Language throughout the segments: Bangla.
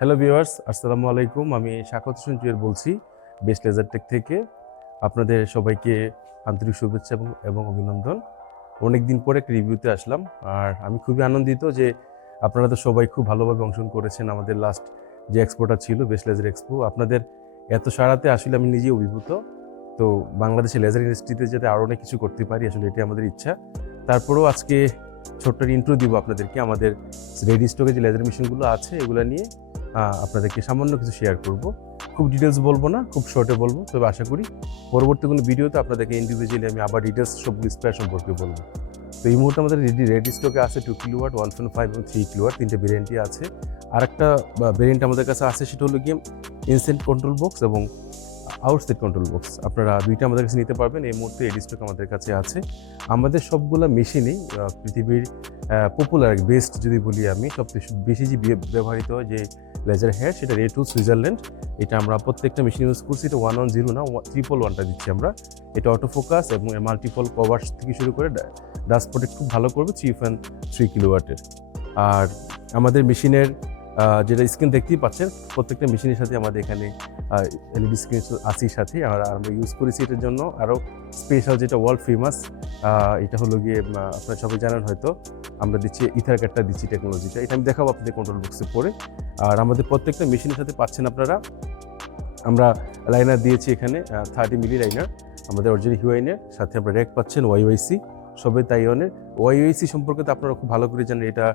হ্যালো ভিউয়ার্স, আসসালামু আলাইকুম। আমি স্বাগত সঞ্জয়ের বলছি বেস্ট লেজার টেক থেকে। আপনাদের সবাইকে আন্তরিক শুভেচ্ছা এবং অভিনন্দন। অনেক দিন পরে একটা রিভিউতে আসলাম, আর আমি খুবই আনন্দিত যে আপনারা তো সবাই খুব ভালোভাবে অংশগ্রহণ করেছেন আমাদের লাস্ট যে এক্সপোটা ছিল বেস্ট লেজার এক্সপো। আপনাদের এত সারাতে আসলে আমি নিজেই অভিভূত। তো বাংলাদেশের লেজার ইন্ডাস্ট্রিতে যাতে আরও অনেক কিছু করতে পারি, আসলে এটাই আমাদের ইচ্ছা। তারপরেও আজকে ছোট্ট ইন্ট্রো দিব আপনাদেরকে আমাদের রেডি স্টকে যে লেজার মেশিনগুলো আছে এগুলো নিয়ে আপনাদেরকে সামান্য কিছু শেয়ার করব। খুব ডিটেলস বলবো না, খুব শর্টে বলবো, তবে আশা করি পরবর্তী কোনো ভিডিওতে আপনাদেরকে ইন্ডিভিজুয়ালি আমি আবার ডিটেলস সবগুলো স্পেয়ার সম্পর্কে বলবো। তো এই মুহূর্তে আমাদের রেডি স্টকে আছে 2 কিলোওয়াট, 1.5 এবং 3 কিলোওয়াট, তিনটে ভেরিয়েন্টই আছে। আরেকটা ভেরিয়েন্ট আমাদের কাছে আছে, সেটা হলো গিয়ে ইনসেন্ট কন্ট্রোল বক্স এবং আউটসাইড কন্ট্রোল বক্স। আপনারা দুইটা আমাদের কাছে নিতে পারবেন। এই মুহূর্তে রেডি স্টক আমাদের কাছে আছে। আমাদের সবগুলো মেশিনেই পৃথিবীর পপুলার বেস্ট যদি বলি আমি, সবচেয়ে বেশি যে ব্যবহৃত হয় যে লেজার হেয়ার, সেটা রে টু সুইজারল্যান্ড। এটা আমরা প্রত্যেকটা মেশিন ইউজ করছি। এটা 110 না, 111টা দিচ্ছি আমরা। এটা অটো ফোকাস এবং মাল্টিপল কভার্স থেকে শুরু করে ডাস্ট প্রোটেক্ট খুব ভালো করবে, 3.3 কিলোওয়াটের। আর আমাদের মেশিনের যেটা স্ক্রিন দেখতেই পাচ্ছেন, প্রত্যেকটা মেশিনের সাথে আমাদের এখানে এলইডি স্ক্রিন আছেই সাথে। আর আমরা ইউজ করেছি এটার জন্য আরও স্পেশাল, যেটা ওয়ার্ল্ড ফেমাস। এটা হলো গিয়ে আপনারা সবাই জানেন হয়তো, আমরা দিচ্ছি ইথারকাটটা দিচ্ছি টেকনোলজিটা। এটা আমি দেখাবো আপনাদের কন্ট্রোল বক্সে পরে। আর আমাদের প্রত্যেকটা মেশিনের সাথে পাচ্ছেন আপনারা, আমরা লাইনার দিয়েছি এখানে 30 মিলি লাইনার আমাদের অরিজিনাল হিউআইনের সাথে। আমরা র্যাক পাচ্ছেন ওয়াইওআইসি, সবে তাইওয়ানের। ওয়াইওআইসি সম্পর্কে তো আপনারা খুব ভালো করে জানেন, এটা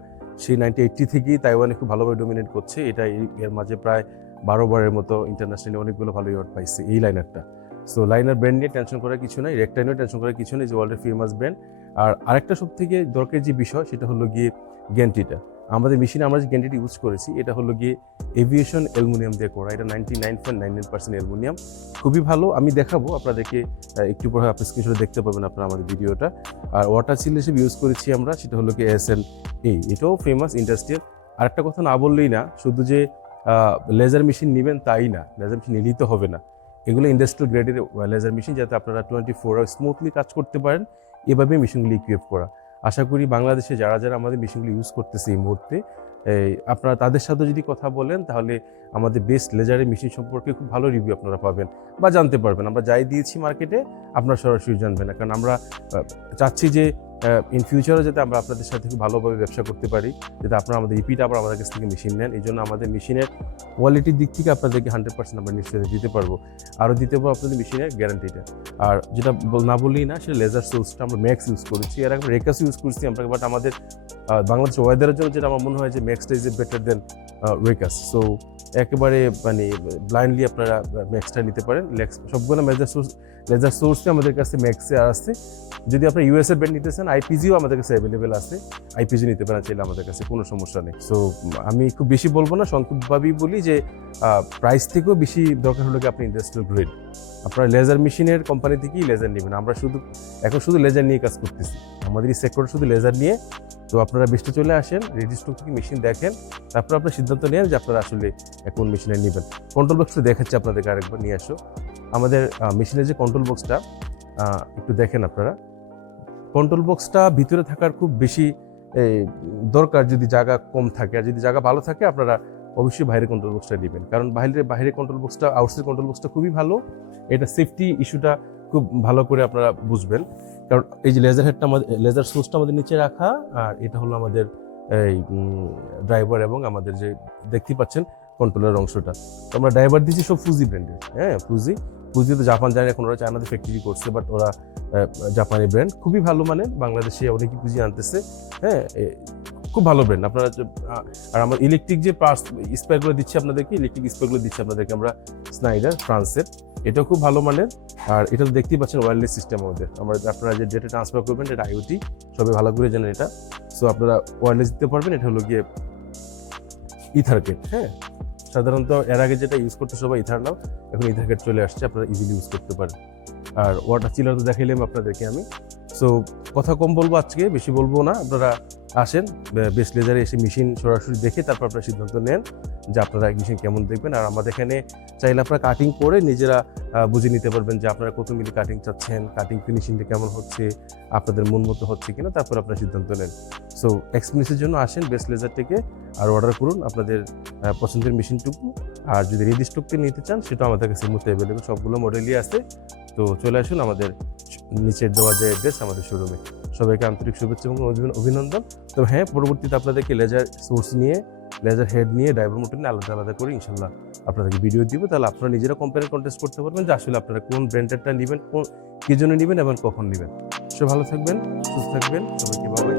সেই 1980 থেকেই তাইওয়ানে খুব ভালোভাবে ডোমিনেট করছে। এটা এর মাঝে প্রায় 12 বারের মতো ইন্টারন্যাশনালি অনেকগুলো ভালো অ্যাওয়ার্ড পাইছে এই লাইনারটা। সো লাইনার ব্র্যান্ড নিয়ে টেনশন করার কিছু নাই, র্যাকটা নিয়েও টেনশন করার কিছু নেই, যে ওয়ার্ল্ডের ফেমাস ব্র্যান্ড। আর আরেকটা সব থেকে দরকারি যে বিষয়, সেটা হলো গিয়ে গ্যারান্টিটা। আমাদের মেশিনে আমরা যে গ্যারান্টিটি ইউজ করেছি, এটা হলো গিয়ে এভিয়েশন অ্যালুমিনিয়াম দিয়ে করা। এটা 99.99% অ্যালুমিনিয়াম, খুবই ভালো। আমি দেখাবো আপনাদেরকে একটু পরে, আপনি স্ক্রিনশটে দেখতে পাবেন আপনারা আমাদের ভিডিওটা। আর ওয়াটার সিল হিসেবে ইউজ করেছি আমরা, সেটা হলো গিয়ে SLA, এটাও ফেমাস ইন্ডাস্ট্রিয়াল। আরেকটা কথা না বললেই না, শুধু যে লেজার মেশিন নেবেন তাই না, লেজার মেশিন নিলেই তো হবে না। এগুলো ইন্ডাস্ট্রিয়াল গ্রেডের লেজার মেশিন, যাতে আপনারা 24 আওয়ার স্মুথলি কাজ করতে পারেন, এভাবে মেশিনগুলি ইকুইপ করা। আশা করি বাংলাদেশে যারা যারা আমাদের মেশিনগুলো ইউজ করতেছে এই মুহূর্তে, আপনারা তাদের সাথে যদি কথা বলেন, তাহলে আমাদের বেস্ট লেজারের মেশিন সম্পর্কে খুব ভালো রিভিউ আপনারা পাবেন বা জানতে পারবেন। আমরা যাই দিয়েছি মার্কেটে, আপনারা সরাসরি জানবেন না, কারণ আমরা চাচ্ছি যে ইন ফিউচারও যাতে আমরা আপনাদের সাথে খুব ভালোভাবে ব্যবসা করতে পারি, যাতে আপনারা আমাদের রিপিট আবার আমাদের কাছ থেকে মেশিন নেন। এই জন্য আমাদের মেশিনের কোয়ালিটির দিক থেকে আপনাদেরকে 100% আমরা নিশ্চয়ই দিতে পারবো। আরও দিতে পারবো আপনাদের মেশিনের গ্যারান্টিটা। আর যেটা না বললেই না, সেটা লেজার সোর্সটা আমরা ম্যাক্স ইউজ করেছি, আর আমরা রেকাস ইউজ করছি আমরা। বাট আমাদের বাংলাদেশ ওয়েদারের জন্য যেটা আমার মনে হয় যে ম্যাক্সটা ইজ বেটার দেন রেকাস। সো একেবারে মানে ব্লাইন্ডলি আপনারা ম্যাক্সটা নিতে পারেন। সবগুলো লেজার সোর্সে আমাদের কাছে ম্যাক্সে আসছে। যদি আপনি ইউএসএ ব্র্যান্ড নিতে চান, আইপিজিও আমাদের কাছে অ্যাভেলেবেল আছে, আইপিজি নিতে পারেন চাইলে আমাদের কাছে, কোনো সমস্যা নেই। সো আমি খুব বেশি বলবো না, সংক্ষিপ্তভাবেই বলি যে প্রাইস থেকেও বেশি দরকার হলো কি আপনি ইন্ডাস্ট্রিয়াল গ্রেড আপনার লেজার মেশিনের কোম্পানি থেকেই লেজার নেবেন। আমরা এখন শুধু লেজার নিয়ে কাজ করতেছি, আমাদের এই সেক্টরে শুধু লেজার নিয়ে। তো আপনারা বেস্টে চলে আসেন, রেডি স্টক থেকে মেশিন দেখেন, তারপর আপনার সিদ্ধান্ত নেন যে আপনারা আসলে কোন মেশিনে নেবেন। কন্ট্রোল বক্সটা দেখাচ্ছি আপনাদেরকে, আরেকবার নিয়ে আসো। আমাদের মেশিনের যে কন্ট্রোল বক্সটা একটু দেখেন আপনারা। কন্ট্রোল বক্সটা ভিতরে থাকার খুব বেশি দরকার যদি জায়গা কম থাকে। আর যদি জায়গা ভালো থাকে, আপনারা অবশ্যই বাইরের কন্ট্রোল বক্সটা নেবেন, কারণ বাইরের কন্ট্রোল বক্সটা, আউটসাইড কন্ট্রোল বক্সটা খুবই ভালো। এটা সেফটি ইস্যুটা খুব ভালো করে আপনারা বুঝবেন, কারণ এই যে লেজার হেডটা আমাদের, লেজার সোর্সটা আমাদের নিচে রাখা, আর এটা হলো আমাদের এই ড্রাইভার এবং আমাদের যে দেখতে পাচ্ছেন কন্ট্রোলের অংশটা। তো আমরা ড্রাইভার দিচ্ছি সব ফুজি ব্র্যান্ডের। হ্যাঁ, ফুজি তো জাপান জানে, এখন ওরা চায়নাতে ফ্যাক্টরি করছে, বাট ওরা জাপানি ব্র্যান্ড, খুবই ভালো মানের। বাংলাদেশে অনেকই পুঁজি আনতেছে। হ্যাঁ, খুব ভালো ব্র্যান্ড আপনারা। আর আমার ইলেকট্রিক যে পার্টস স্পেয়ারগুলো দিচ্ছি আপনাদেরকে, ইলেকট্রিক স্পেয়ারগুলো দিচ্ছি আপনাদেরকে আমরা স্নাইডার ফ্রান্সের, এটাও খুব ভালো মানের। আর এটা তো দেখতেই পাচ্ছেন ওয়্যারলেস সিস্টেম আমাদের। আপনারা যে ডেটা ট্রান্সফার করবেন, এটা আইওটি, সবাই ভালো করে জানেন এটা। সো আপনারা ওয়্যারলেস দিতে পারবেন। এটা হলো গিয়ে ইথারকেট। হ্যাঁ, সাধারণত এর আগে যেটা ইউজ করতে সবাই ইথারনাল, এখন ইথারকেট চলে আসছে, আপনারা ইজিলি ইউজ করতে পারেন। আর ওয়াটার চিলার তো দেখাইলাম আপনাদেরকে আমি। সো কথা কম বলবো, আজকে বেশি বলবো না। আপনারা আসেন বেস্ট লেজারে এসে মেশিন সরাসরি দেখে তারপর আপনারা সিদ্ধান্ত নেন যে আপনারা মেশিন কেমন দেখবেন। আর আমাদের এখানে চাইলে আপনারা কাটিং করে নিজেরা বুঝে নিতে পারবেন যে আপনারা কত মিলি কাটিং চাচ্ছেন, কাটিং ফিনিশিংটা কেমন হচ্ছে, আপনাদের মন মতো হচ্ছে কিনা, তারপর আপনারা সিদ্ধান্ত নেন। সো এক্সপিরিয়েন্সের জন্য আসেন বেস্ট লেজার থেকে আর অর্ডার করুন আপনাদের পছন্দের মেশিনটুকু। আর যদি রেডি স্টকটি নিতে চান সেটাও আমাদের কাছে মতো অ্যাভেলেবেল, সবগুলো মডেলই আছে। তো চলে আসুন আমাদের নিচের দেওয়া যে অ্যাড্রেস আমাদের শোরুমে। সবাইকে আন্তরিক শুভেচ্ছা এবং অভিনন্দন। তো হ্যাঁ, পরবর্তীতে আপনাদেরকে লেজার সোর্স নিয়ে, লেজার হেড নিয়ে, ড্রাইভার মোটর নিয়ে আলাদা আলাদা করে ইনশাল্লাহ আপনাদেরকে ভিডিও দিব। তাহলে আপনারা নিজেরা কম্পেয়ার কন্টেস্ট করতে পারবেন যে আসলে আপনারা কোন ব্র্যান্ডেরটা নেবেন, কোন কী জন্য নেবেন এবং কখন নেবেন। সব ভালো থাকবেন, সুস্থ থাকবেন, সবাইকে বাবাই।